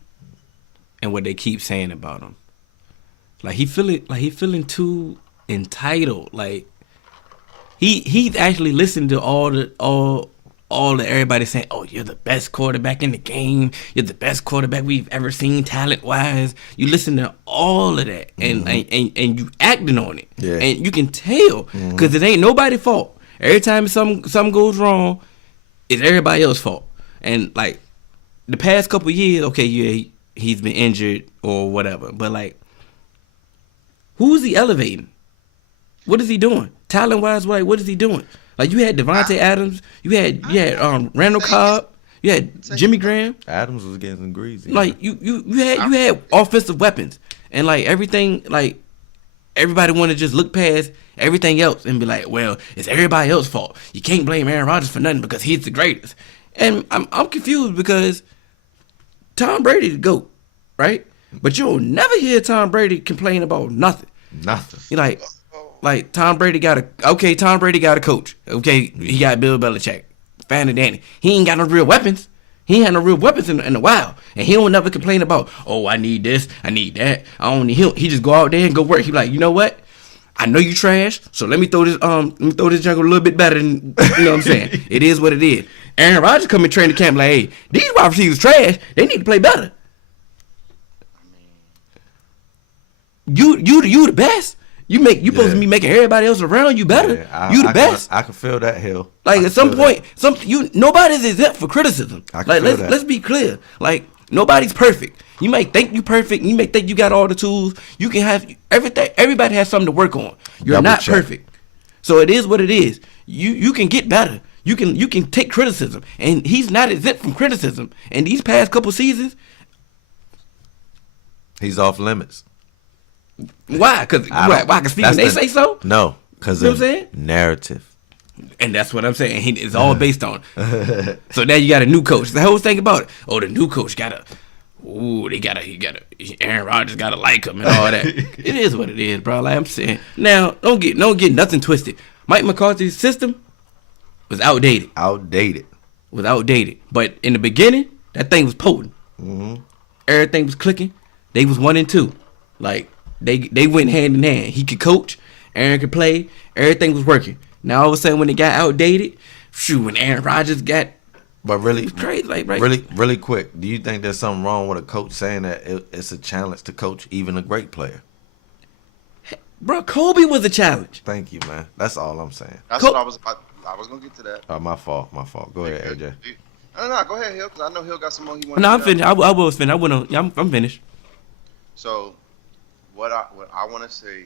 what they keep saying about him. Like he feeling too entitled. Like he's actually listened to all the everybody saying, "Oh, you're the best quarterback in the game. You're the best quarterback we've ever seen talent wise." You listen to all of that and you acting on it. Yeah. And you can tell because it ain't nobody's fault. Every time something goes wrong, it's everybody else's fault. And like the past couple years, okay, yeah, he's been injured or whatever, but like, who is he elevating? What is he doing? Talent wise, like, what is he doing? Like you had Devontae Adams, you had Randall Cobb, you had Jimmy Graham. Adams was getting greasy. Like you had offensive weapons, and like everything, like everybody want to just look past everything else and be like, well, it's everybody else's fault. You can't blame Aaron Rodgers for nothing because he's the greatest. And I'm confused because Tom Brady the GOAT, right? But you'll never hear Tom Brady complain about nothing. Nothing. You're like Tom Brady got a coach. Okay, he got Bill Belichick, fan of Danny. He ain't got no real weapons. He ain't had no real weapons in a while, and he don't never complain about, oh, I need this, I need that. I don't need him. He just go out there and go work. He like, you know what? I know you trash, so let me throw this jungle a little bit better than, you know what I'm saying. It is what it is. Aaron Rodgers come in training camp like, hey, these wide receivers trash. They need to play better. You the best. You supposed to be making everybody else around you better. Yeah, You the best. I can feel that hill. Like I at some feel point, nobody's exempt for criticism. I can Like feel that. let's be clear. Like nobody's perfect. You might think you perfect. You may think you got all the tools. You can have everything. Everybody has something to work on. You're Double not check. perfect. So it is what it is. You can get better. You can take criticism, and he's not exempt from criticism. And these past couple seasons, he's off limits. why? Because Stephen A. say so? No, because You know what I'm saying? narrative. And that's what I'm saying. It's all based on. So now you got a new coach. The whole thing about it. Oh, the new coach Aaron Rodgers gotta like him and all that. It is what it is, bro. Like I'm saying. Now, don't get nothing twisted. Mike McCarthy's system was outdated. But in the beginning, that thing was potent. Mm-hmm. Everything was clicking. They was 1-2. Like they went hand in hand. He could coach. Aaron could play. Everything was working. Now all of a sudden, when it got outdated, when Aaron Rodgers got, but really crazy, like right? really quick, do you think there's something wrong with a coach saying that it's a challenge to coach even a great player? Bro, Kobe was a challenge. Thank you, man. That's all I'm saying. That's what I was gonna get to that. My fault. Go ahead, AJ. No, go ahead, Hill, because I know Hill got some more he wants. No, I'm finished. I was finished. I'm finished. So, what I want to say is,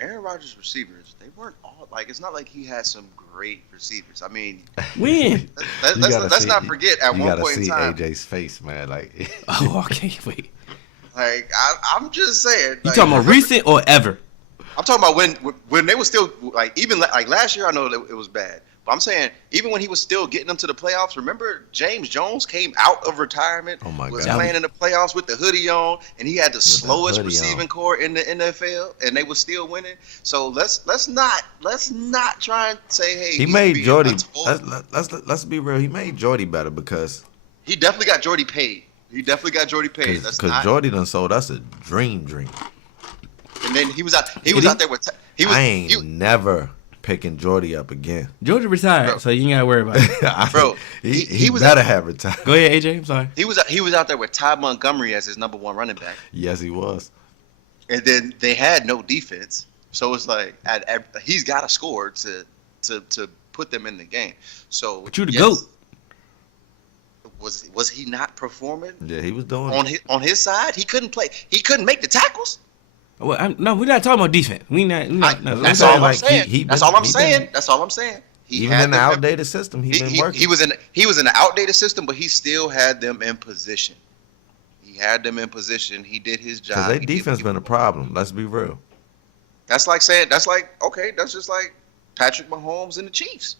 Aaron Rodgers' receivers, they weren't all like. It's not like he had some great receivers. I mean, when let's not forget at one point in time. You gotta see AJ's face, man. Like, oh, I can't wait. Like I'm just saying. You talking about recent or ever? I'm talking about when they were still like, even like last year. I know that it was bad, but I'm saying even when he was still getting them to the playoffs. Remember, James Jones came out of retirement, was playing in the playoffs with the hoodie on, and he had the slowest receiving core in the NFL, and they were still winning. So let's not try and say, hey, he made Jordy. Let's be real. He made Jordy better because he definitely got Jordy paid. Because Jordy done sold us a dream. And then he was out there with. I ain't never picking Jordy up again. Jordy retired, bro. So you ain't gotta worry about it. Bro, he was better have retired. Go ahead, AJ. I'm sorry. He was out there with Ty Montgomery as his number one running back. Yes, he was. And then they had no defense, so it's like he's got to score to put them in the game. So, but you the GOAT. Was he not performing? Yeah, he was doing on his side. He couldn't play. He couldn't make the tackles. Well, no, we're not talking about defense. That's all I'm saying. That's all I'm saying. Even in the outdated system, he's been working. He was in the outdated system, but he still had them in position. He did his job. Because their defense been a problem. Let's be real. That's just like Patrick Mahomes and the Chiefs.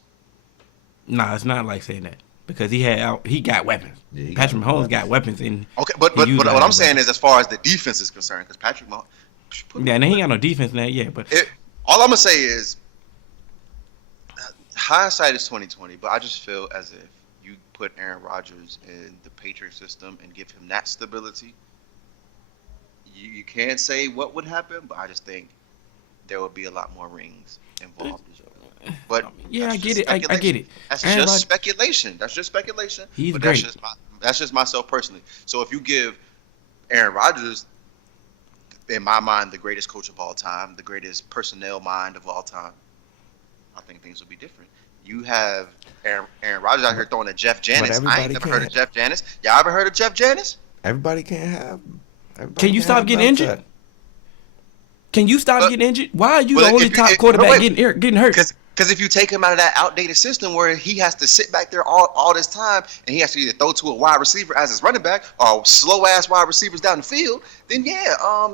Nah, it's not like saying that. Because he got weapons. Yeah, Patrick Mahomes got weapons. Okay, but what I'm saying is, as far as the defense is concerned, because Patrick Mahomes. Yeah, and he ain't got no defense now. Yeah, but all I'm gonna say is, hindsight is 20/20. But I just feel as if you put Aaron Rodgers in the Patriot system and give him that stability, you can't say what would happen. But I just think there would be a lot more rings involved. But yeah, I get it. I get it. That's speculation. He's great. That's just myself personally. So if you give Aaron Rodgers, in my mind, the greatest coach of all time, the greatest personnel mind of all time, I think things will be different. You have Aaron Rodgers out here throwing at Jeff Janis. I ain't never heard of Jeff Janis. Y'all ever heard of Jeff Janis? Everybody can't have. Can you stop getting injured? Can you stop getting injured? Why are you the only top quarterback getting hurt? Because if you take him out of that outdated system where he has to sit back there all this time and he has to either throw to a wide receiver as his running back or slow ass wide receivers down the field, then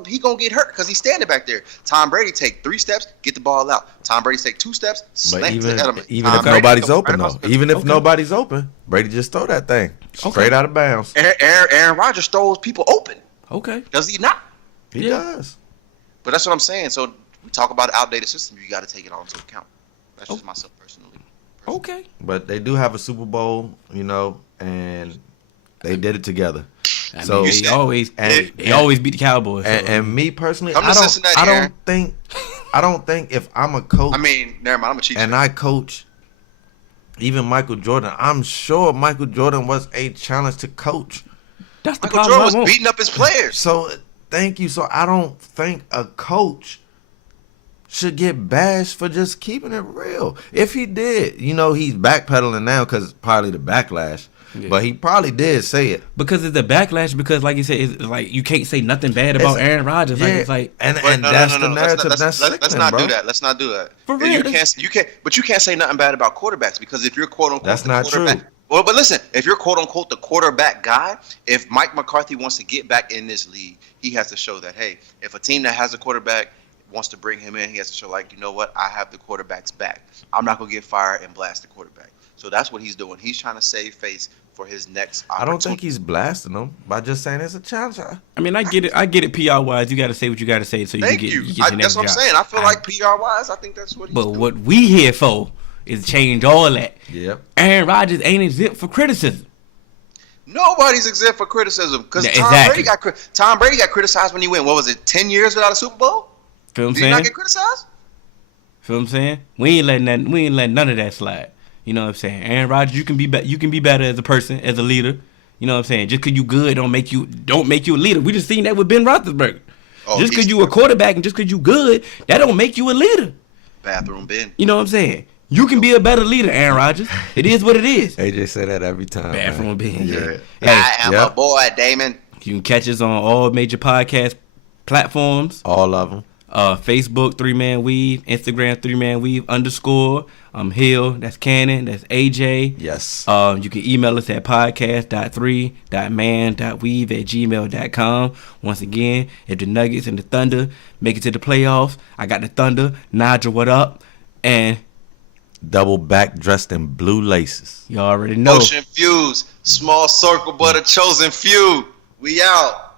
he gonna get hurt because he's standing back there. Tom Brady take 3 steps, get the ball out. Tom Brady take 2 steps, slam to Edelman. Even if nobody's open though, nobody's open, Brady just throw that thing straight out of bounds. Aaron Rodgers throws people open. Okay, does he not? He does. But that's what I'm saying. So we talk about an outdated system. You got to take it all into account. That's just myself personally. Okay. But they do have a Super Bowl, and they did it together. They always beat the Cowboys. And me personally, I don't think if I'm a coach. I mean, never mind. I'm a cheat. And I coach even Michael Jordan. I'm sure Michael Jordan was a challenge to coach. That's the Michael problem. Jordan was beating up his players. So thank you. So I don't think a coach should get bashed for just keeping it real. If he did, he's backpedaling now because probably the backlash. Yeah. But he probably did say it. Because it's a backlash. Because like you said, it's like you can't say nothing bad about Aaron Rodgers. Yeah. Like it's like, and that's the narrative. Let's not do that. Let's not do that. For real, you can't. But you can't say nothing bad about quarterbacks because if you're quote unquote that's not true. Well, but listen, if you're quote unquote the quarterback guy, if Mike McCarthy wants to get back in this league, he has to show that, hey, if a team that has a quarterback wants to bring him in, he has to show, like, you know what, I have the quarterback's back. I'm not gonna get fired and blast the quarterback. So that's what he's doing. He's trying to save face for his next opportunity. I don't think he's blasting them by just saying it's a challenge. I mean, I get it. PR wise, you got to say what you got to say so you Thank can get. you. You get your next that's what I'm job. saying. I feel like PR wise, I think that's what he's doing. But what we here for is change all that. Yep. Aaron Rodgers ain't exempt for criticism. Nobody's exempt for criticism because Exactly. Tom Brady got criticized when he went, what was it, 10 years without a Super Bowl? Feel what I'm Did saying? he not get criticized? Feel what I'm saying? We ain't letting none of that slide. You know what I'm saying? Aaron Rodgers, you can be better as a person, as a leader. You know what I'm saying? Just because you good don't make you a leader. We just seen that with Ben Roethlisberger. Just because you a quarterback and just because you good, that don't make you a leader. Bathroom Ben. You know what I'm saying? You can be a better leader, Aaron Rodgers. It is what it is. AJ say that every time. Bathroom Ben. Yeah. I am a boy, Damon. You can catch us on all major podcast platforms. All of them. Facebook 3Man Weave, Instagram 3Man Weave _ I'm Hill, that's Cannon, that's AJ. Yes. You can email us at podcast.3.man.weave@gmail.com. Once again, if the Nuggets and the Thunder make it to the playoffs, I got the Thunder. Nigel, what up? And double back dressed in blue laces. You already know. Ocean Fuse, small circle but a chosen few. We out.